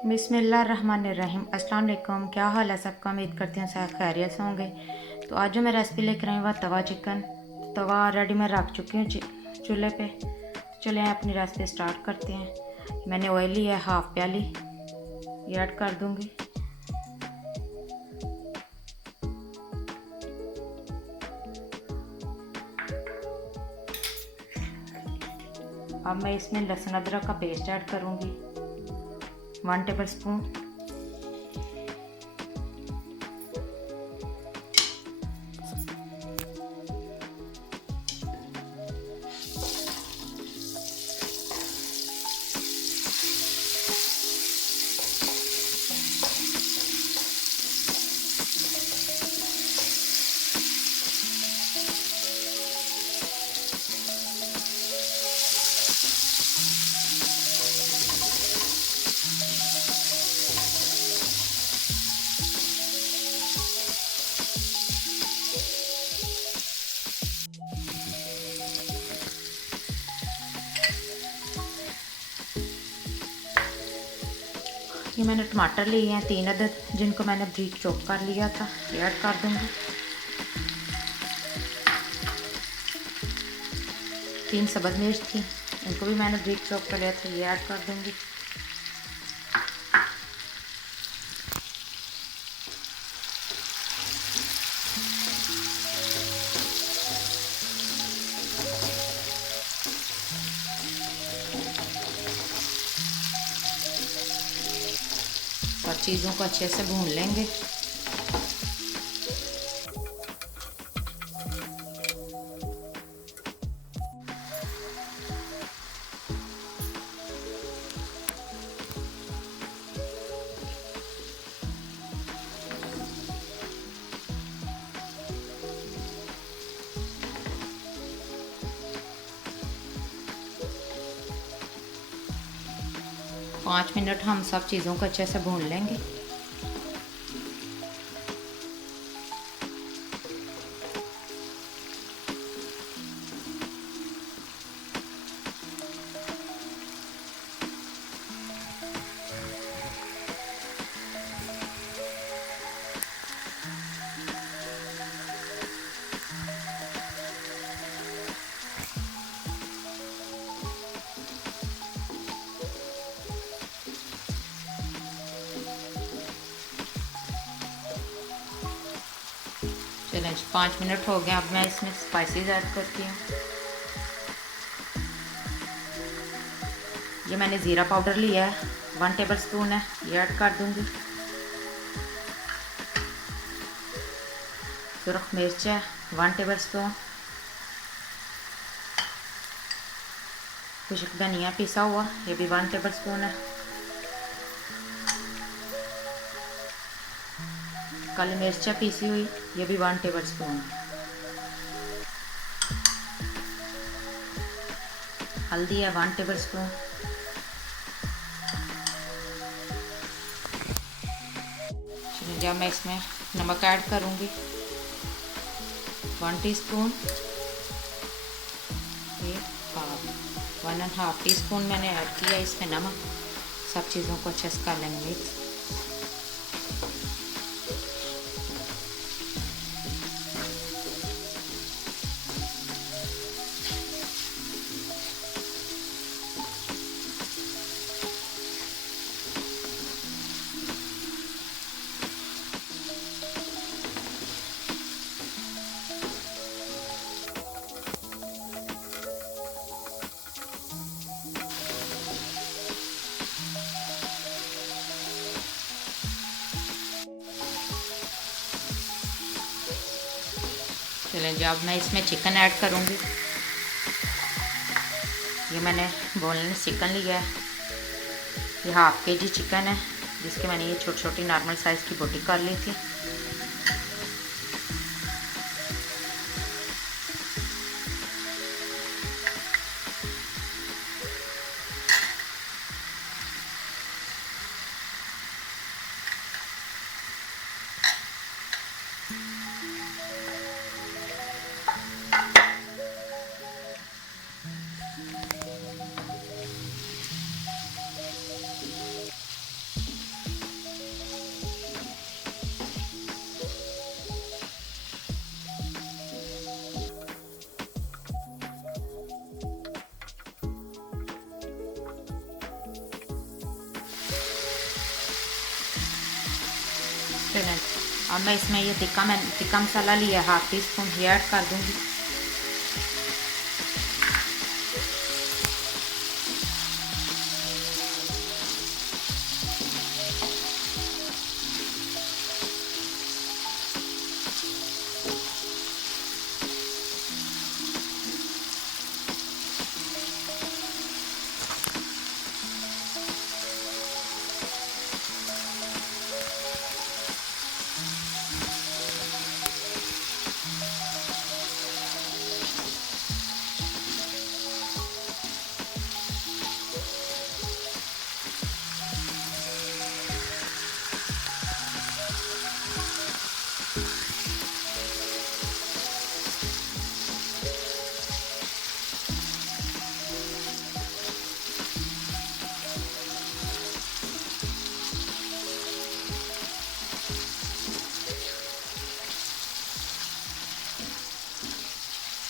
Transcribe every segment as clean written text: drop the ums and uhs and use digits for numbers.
बिस्मिल्लाहिर्रहमानिर्रहीम। अस्सलाम वालेकुम। क्या हाल है सबका? उम्मीद करती हूँ सब खैरियत से होंगे। तो आज जो मैं रेसिपी लेकर आई हूँ तवा चिकन। तवा ऑलरेडी मैं रख चुकी हूँ चूल्हे पे। चले अपनी रेसिपी स्टार्ट करते हैं। मैंने ऑयल लिया है हाफ प्याली, ये ऐड कर दूँगी। अब मैं इसमें लहसुन अदरक का पेस्ट ऐड करूँगी 1 टेबल स्पून। ये मैंने टमाटर लिए हैं 3 अदद, जिनको मैंने ब्रीक चॉप कर लिया था, ये ऐड कर दूँगी। 3 सब्ज़ मिर्च थी, इनको भी मैंने ब्रीक चॉप कर लिया था, ये ऐड कर दूँगी। और चीज़ों को अच्छे से भून लेंगे। पाँच मिनट हम सब चीज़ों को अच्छे से भून लेंगे। चलें 5 मिनट हो गए। अब मैं इसमें स्पाइसेस ऐड करती हूँ। ये मैंने ज़ीरा पाउडर लिया है 1 टेबल स्पून है, ये ऐड कर दूँगी। सुरख मिर्च है 1 टेबल स्पून। खुश्क धनिया पिसा हुआ, ये भी 1 टेबल स्पून है। काली मिर्च पीसी हुई, ये भी 1 टेबल स्पून है। हल्दी है 1 टेबल स्पून। जब मैं इसमें नमक ऐड करूँगी 1 टीस्पून, ये 1.5 टीस्पून मैंने ऐड किया इसमें नमक। सब चीज़ों को अच्छे से कर लेंगे मिक्स। चलें जब मैं इसमें चिकन ऐड करूँगी। ये मैंने बोनलेस चिकन लिया है, ये हाफ केजी चिकन है, जिसके मैंने ये छोटी छोटी नॉर्मल साइज़ की बोटी कर ली थी। अब मैं इसमें ये टिक्का मसाला लिया 1/2 टीस्पून, ये ऐड कर दूँगी।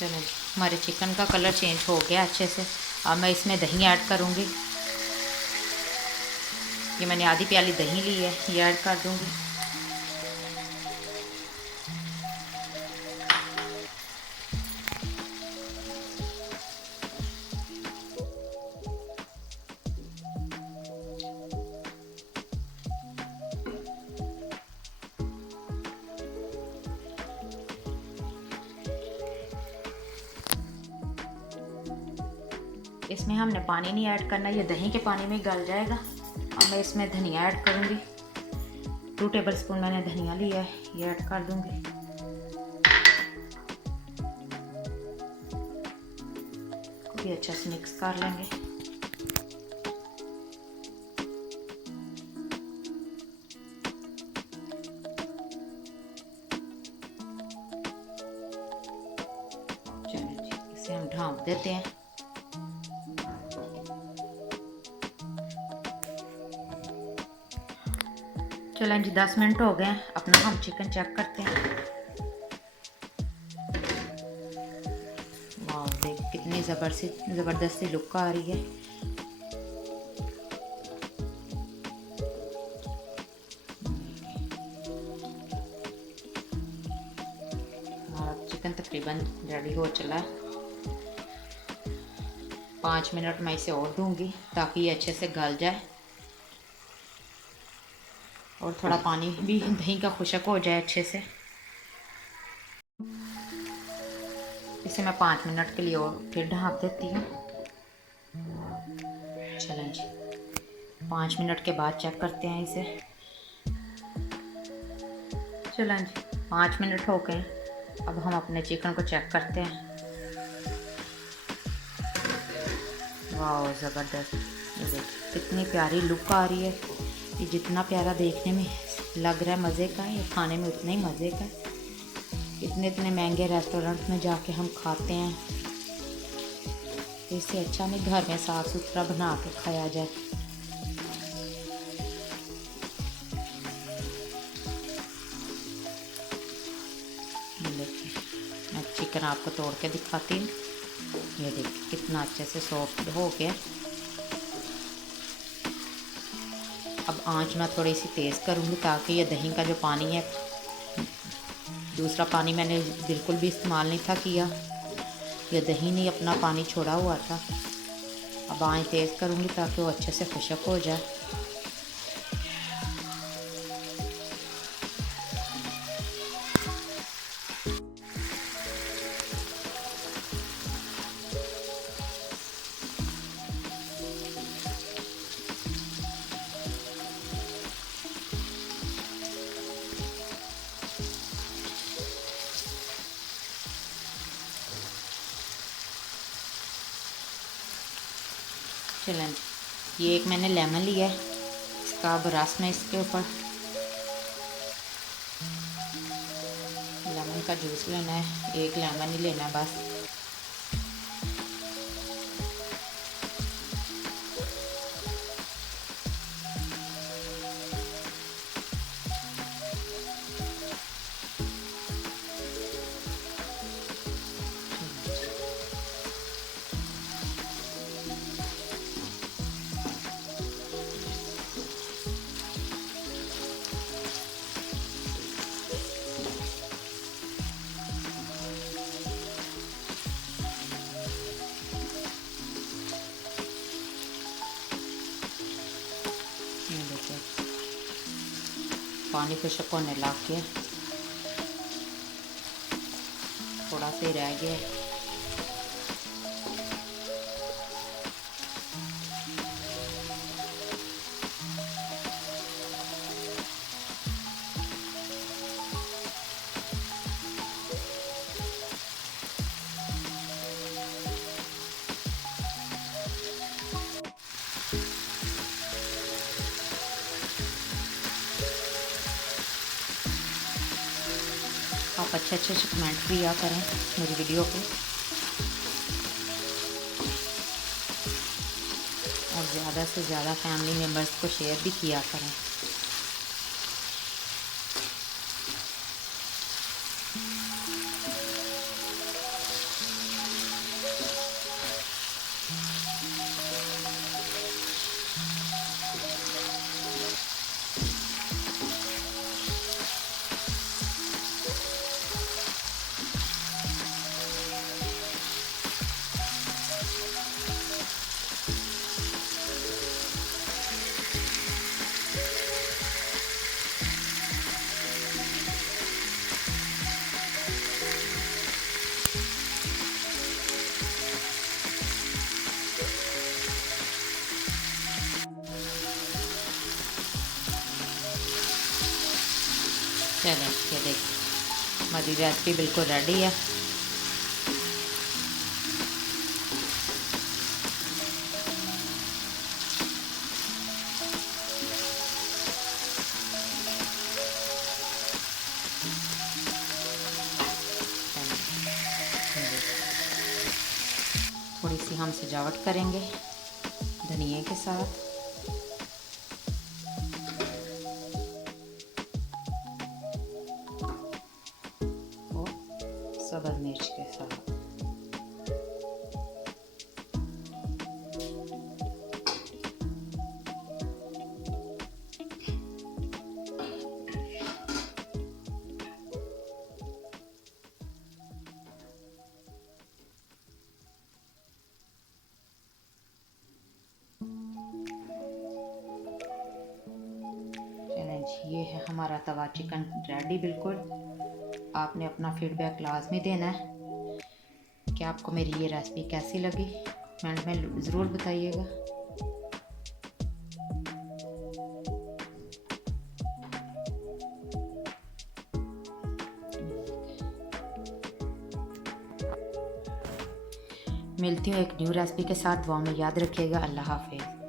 चलो हमारे चिकन का कलर चेंज हो गया अच्छे से। अब मैं इसमें दही ऐड करूँगी। ये मैंने आधी प्याली दही ली है, ये ऐड कर दूँगी। इसमें हमने पानी नहीं ऐड करना, ये दही के पानी में गल जाएगा। अब मैं इसमें धनिया ऐड करूँगी। 2 टेबलस्पून मैंने धनिया लिया है, ये ऐड कर दूँगी। भी अच्छा से मिक्स कर लेंगे। चलिए जी, इसे हम ढाँप देते हैं। चलें जी, 10 मिनट हो गए हैं। अपना हम चिकन चेक करते हैं। वाह, देख कितनी ज़बरदस्ती लुक आ रही है। हमारा चिकन तकरीबन रेडी हो चला है। 5 मिनट मैं इसे और दूंगी ताकि ये अच्छे से गल जाए और थोड़ा पानी भी दही का खुशक हो जाए अच्छे से। इसे मैं 5 मिनट के लिए और फिर ढाँप देती हूँ। चलें जी, 5 मिनट के बाद चेक करते हैं इसे। चलें जी, 5 मिनट हो गए। अब हम अपने चिकन को चेक करते हैं। वाह, ज़बरदस्त, ये देखिए कितनी प्यारी लुक आ रही है। ये जितना प्यारा देखने में लग रहा है मज़े का है, ये खाने में उतना ही मज़े का है। इतने महंगे रेस्टोरेंट में जाके हम खाते हैं, इससे अच्छा नहीं घर में साफ़ सुथरा बना के खाया जाए। देखिए, मैं चिकन आपको तोड़ के दिखाती हूँ। ये देखिए कितना अच्छे से सॉफ्ट हो गया। अब आंच मैं थोड़ी सी तेज़ करूँगी ताकि ये दही का जो पानी है, दूसरा पानी मैंने बिल्कुल भी इस्तेमाल नहीं था किया, ये दही ने अपना पानी छोड़ा हुआ था। अब आंच तेज़ करूँगी ताकि वो अच्छे से खुशक हो जाए। चलें, ये एक मैंने लेमन लिया है, इसका अब रस में इसके ऊपर लेमन का जूस लेना है। एक लेमन ही लेना है बस। के पानी खुशक होने लग गया, थोड़ा सा ही रह गया। आप अच्छे अच्छे कमेंट भी किया करें मेरी वीडियो पे, और ज़्यादा से ज़्यादा फैमिली मेम्बर्स को शेयर भी किया करें। चलें, ये देखिए हमारी रेसिपी बिल्कुल रेडी है। थोड़ी सी हम सजावट करेंगे धनिए के साथ, सब्ज़ मिर्च के साथ। चलें, ये है हमारा तवा चिकन रेडी बिल्कुल। आपने अपना फीडबैक लाजमी देना है कि आपको मेरी ये रेसिपी कैसी लगी, कमेंट में ज़रूर बताइएगा। मिलती हूँ एक न्यू रेसिपी के साथ, दुआ में याद रखिएगा। अल्लाह हाफिज़।